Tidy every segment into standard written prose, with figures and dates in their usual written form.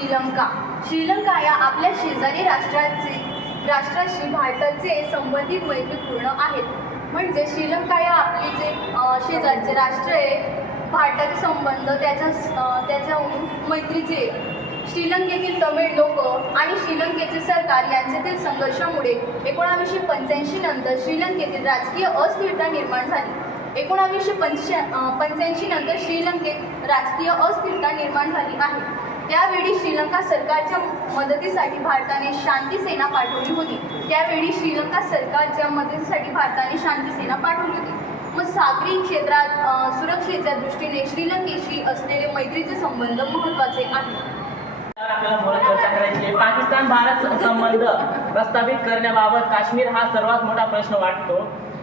श्रीलंका या आपल्या शेजारी राष्ट्राशी भारताचे संबंधित मैत्रीपूर्ण आहेत. म्हणजे श्रीलंका या आपले जे शेजारचे राष्ट्र आहे, भारताचे संबंध त्याच्या मैत्रीचे. श्रीलंकेतील तमिळ लोक आणि श्रीलंकेचे सरकार यांच्यातील संघर्षामुळे 1985 नंतर श्रीलंकेतील राजकीय अस्थिरता निर्माण झाली. 1985 नंतर श्रीलंकेत राजकीय अस्थिरता निर्माण झाली आहे. त्यावेळी श्रीलंका सरकारच्या मदतीसाठी भारताने शांती सेना पाठवली होती. मग सागरी क्षेत्रात सुरक्षेच्या दृष्टीने श्रीलंकेशी असलेले मैत्रीचे संबंध महत्त्वाचे आहेत. आपल्याला चर्चा करायची आहे. पाकिस्तान भारत संबंध प्रस्थापित करण्याबाबत काश्मीर हा सर्वात मोठा प्रश्न वाटतो.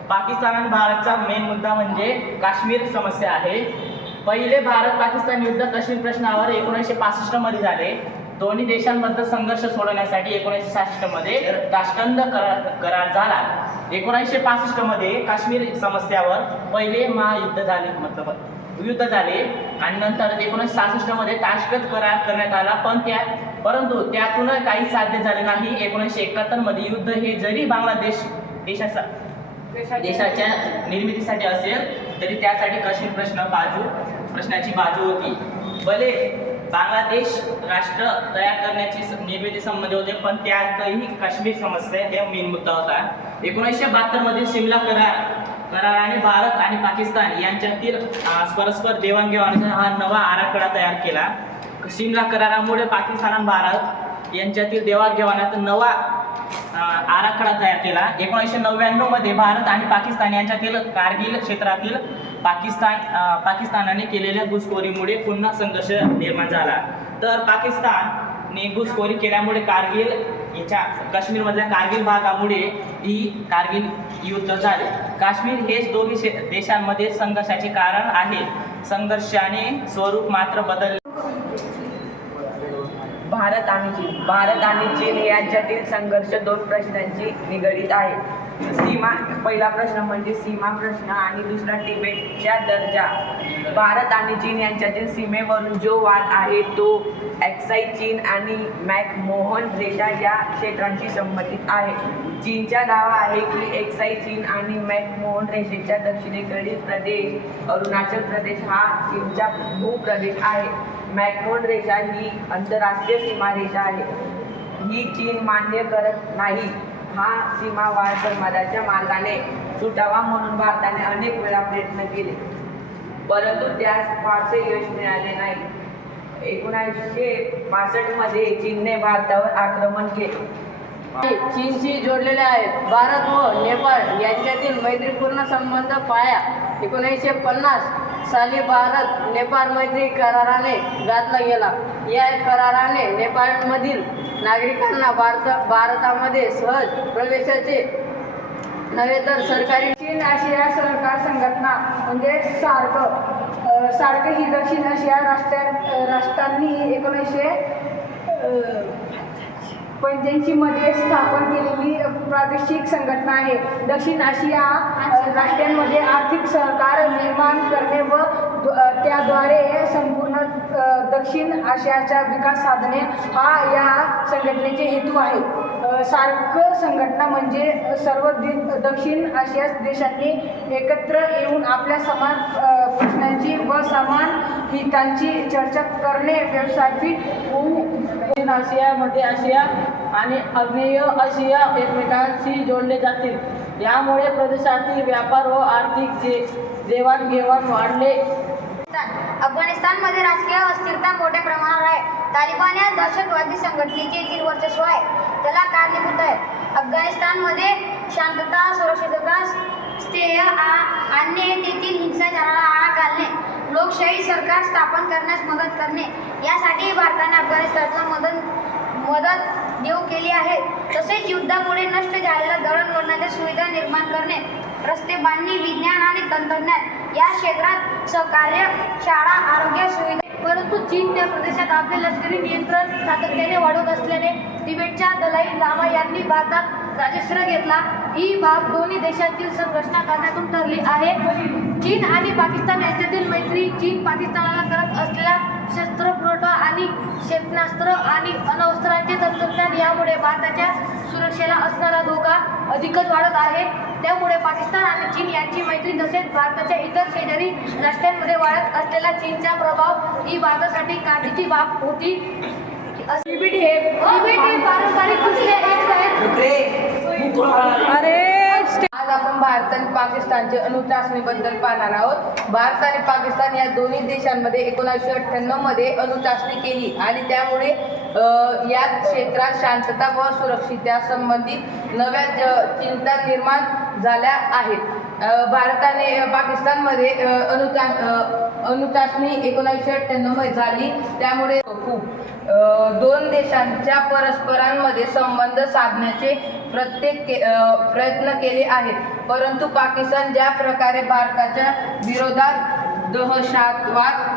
पाकिस्तान आणि भारतचा मेन मुद्दा म्हणजे काश्मीर समस्या आहे. पहिले भारत पाकिस्तान युद्ध काश्मीर प्रश्नावर 1965 मध्ये झाले. दोन्ही देशांमधील संघर्ष सोडवण्यासाठी 1966 मध्ये ताशकंद करार झाला. 1965 मध्ये काश्मीर समस्यावर पहिले युद्ध झाले आणि नंतर 1966 मध्ये ताशकंद करार करण्यात आला. परंतु त्यातून काही साध्य झाले नाही. 1971 मध्ये युद्ध हे जरी बांगलादेश देशाच्या निर्मितीसाठी असेल तरी त्यासाठी काश्मीर प्रश्नाची बाजू होती. भले बांगलादेश राष्ट्र तयार करण्याची निर्मिती संबंध होते, पण त्यातही काश्मीर समस्या हे मेन मुद्दा होता. 1972 मध्ये शिमला कराराने भारत आणि पाकिस्तान यांच्यातील परस्पर देवाणघेवाणीचा हा नवा आराखडा तयार केला. शिमला करारामुळे पाकिस्तान आणि भारत यांच्यातील देवाणघेवाणीचा नवा आराखडा तयार केला. 1999 मध्ये भारत आणि पाकिस्तान यांच्यातील कारगिल क्षेत्रातील पाकिस्तानाने केलेल्या घुसखोरीमुळे पुन्हा संघर्ष निर्माण झाला. तर पाकिस्तानने घुसखोरी केल्यामुळे काश्मीरमधल्या कारगिल भागामुळे ही कारगिल युद्ध झाले. काश्मीर हेच दोन्ही देशांमध्ये संघर्षाचे कारण आहे. संघर्षाने स्वरूप मात्र बदलले. भारत आणि चीन यांच्यातील संघर्ष दोन प्रश्नांची निगडीत आहे. पहिला प्रश्न म्हणजे सीमा प्रश्न आणि दुसरा तिबेटचा दर्जा. भारत आणि चीन यांच्यातील सीमेवरून जो वाद आहे तो अक्साई चीन आणि मॅकमोहन रेषा या क्षेत्रांशी संबंधित आहे. चीनचा दावा आहे की अक्साई चीन आणि मॅकमोहन रेषेच्या दक्षिणेकडील प्रदेश अरुणाचल प्रदेश हा चीनचा भूप्रदेश आहे. मॅकमोहन रेषा ही आंतरराष्ट्रीय सीमारेषा आहे. ही चीन मान्य करत नाही. हा सीमावाद संवादाच्या मार्गाने सुटावा म्हणून भारताने अनेक वेळा प्रयत्न केले, परंतु त्यास फारसे यश मिळाले नाही. 1962 मध्ये चीनने भारतावर आक्रमण केले. चीनशी जोडलेले आहेत. भारत व नेपाळ यांच्यातील मैत्रीपूर्ण संबंध पाया 1950 साली भारत नेपाळ मैत्री कराराने घातला गेला. या कराराने नेपाळमधील नागरिकांना भारतामध्ये सहज प्रवेशाचे नव्हे तर सरकारी चीन आशिया सहकार संघटना म्हणजे सार्क ही दक्षिण आशिया राष्ट्रांनी 1985 मध्ये स्थापन केलेली प्रादेशिक संघटना आहे. दक्षिण आशिया राष्ट्रांमध्ये आर्थिक सहकार निर्माण करणे व त्याद्वारे संपूर्ण दक्षिण आशियाचा विकास साधणे हा या संघटनेचे हेतू आहे. सार्क संघटना म्हणजे सर्व दक्षिण आशिया देशांनी एकत्र येऊन आपल्या समान प्रश्नांची व समान हितांची चर्चा करणे व्यवस्थापित होऊ. दक्षिण आशिया, मध्य आशिया आणि आग्नेय आशिया एकमेकांशी जोडले जातील. यामुळे प्रदेशातील व्यापार व आर्थिक देवाणघेवाण वाढले. अफगाणिस्तानमध्ये राजकीय अस्थिरता मोठ्या प्रमाणावर आहे. तालिबान या दहशतवादी संघटनेचे येथील वर्चस्व आहे त्याला कारणीभूत आहे. अफगाणिस्तानमध्ये शांतता, सुरक्षितता, स्थैर्य आणणे, तेथील हिंसाचाराला आळा घालणे, लोकशाही सरकार स्थापन करण्यास मदत करणे यासाठी भारताने अफगाणिस्तानला मदत देऊ केली आहे. तसेच युद्धामुळे नष्ट झालेल्या दळणवळणाच्या सुविधा निर्माण करणे, रस्ते बांधणी, विज्ञान आणि तंत्रज्ञान या क्षेत्रात सहकार्य, शाळा, आरोग्य सुविधा. परंतु चीन त्या प्रदेशात आपले लष्करी नियंत्रण सातत्याने वाढवत असल्याने तिबेटच्या दलाई लामा यांनी भारतात राज्याश्रय घेतला. ही बाब दोन्ही देशातील संघर्षाच्या कारणातून ठरली आहे. चीन आणि पाकिस्तान यांच्यातील मैत्री चीन पाकिस्तानाला करत असलेला शस्त्र पुरवठा आणि क्षेपणास्त्र आणि अण्वस्त्रांचे तंत्रज्ञान यामुळे भारताच्या सुरक्षेला असणारा धोका अधिकच वाढत आहे. त्यामुळे पाकिस्तान आणि चीन यांची मैत्री तसेच भारताच्या इतर शेजारी राष्ट्रांमध्ये वाढत असलेला चीनचा प्रभाव ही भारतासाठी काळजीची बाब होती. तिबेट हे पारंपरिकदृष्ट्या एक आहेत. आज आपण भारत आणि पाकिस्तानचे अणुचाचणीबद्दल पाहणार आहोत. भारत आणि पाकिस्तान या दोन्ही देशांमध्ये 1998 मध्ये अणुचाचणी केली आणि त्यामुळे या क्षेत्रात शांतता व सुरक्षितता संबंधित नव्या चिंता निर्माण झाल्या आहेत. भारताने पाकिस्तानमध्ये अणुचाचणी 1998 मध्ये झाली. त्यामुळे खूप दोन देशांच्या परस्परांमध्ये संबंध साधण्याचे प्रयत्न केले आहेत. परंतु पाकिस्तान ज्या प्रकारे भारताच्या विरोधात दहशतवाद